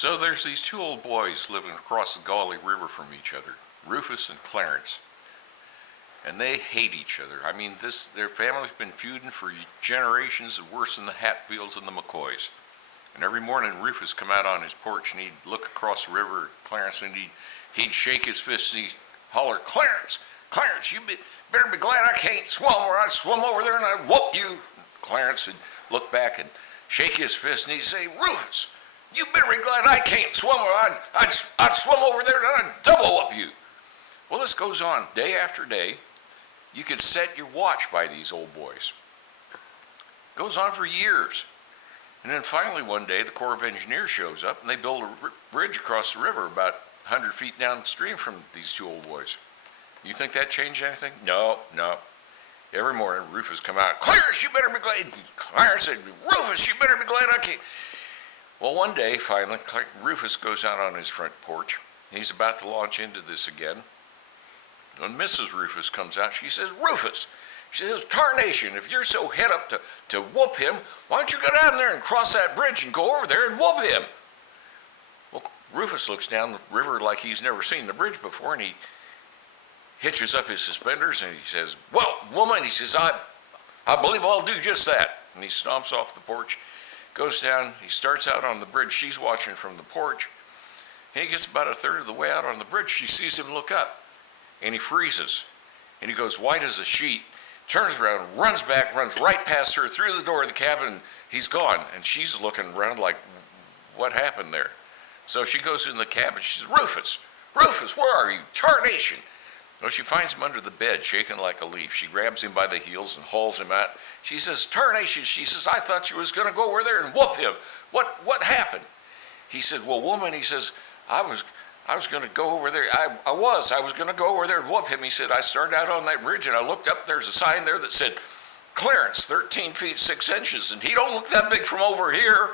So there's these two old boys living across the Gauley River from each other, Rufus and Clarence. And they hate each other. I mean, their family's been feuding for generations, worse than the Hatfields and the McCoys. And every morning Rufus come out on his porch and he'd look across the river at Clarence and he'd shake his fist and he'd holler, Clarence, Clarence, better be glad I can't swim or I'd swim over there and I'd whoop you. Clarence would look back and shake his fist and he'd say, Rufus, you better be glad I can't swim or I'd swim over there and I'd double whoop you. Well, this goes on day after day. You could set your watch by these old boys. It goes on for years. And then finally one day the Corps of Engineers shows up and they build a bridge across the river about 100 feet downstream from these two old boys. You think that changed anything? No. Every morning Rufus come out, Clarence, you better be glad. Clarence said, Rufus, you better be glad I can't. Well, one day finally Rufus goes out on his front porch. He's about to launch into this again. When Mrs. Rufus comes out, she says, Rufus, she says, tarnation, if you're so head up to whoop him, why don't you go down there and cross that bridge and go over there and whoop him? Well, Rufus looks down the river like he's never seen the bridge before, and he hitches up his suspenders, and he says, well, woman, he says, I believe I'll do just that. And he stomps off the porch, goes down, he starts out on the bridge. She's watching from the porch, and he gets about a third of the way out on the bridge. She sees him look up, and he freezes, and he goes white as a sheet, turns around, runs back, runs right past her through the door of the cabin, and he's gone. And she's looking around like, what happened there? So she goes in the cabin, she says, Rufus, where are you? Tarnation. Well, she finds him under the bed, shaking like a leaf. She grabs him by the heels and hauls him out. She says, tarnation, she says, I thought you was going to go over there and whoop him. What happened? He said, well, woman, he says, I was going to go over there. I was going to go over there and whoop him. He said, I started out on that bridge and I looked up, there's a sign there that said, Clarence, 13 feet 6 inches, and he don't look that big from over here.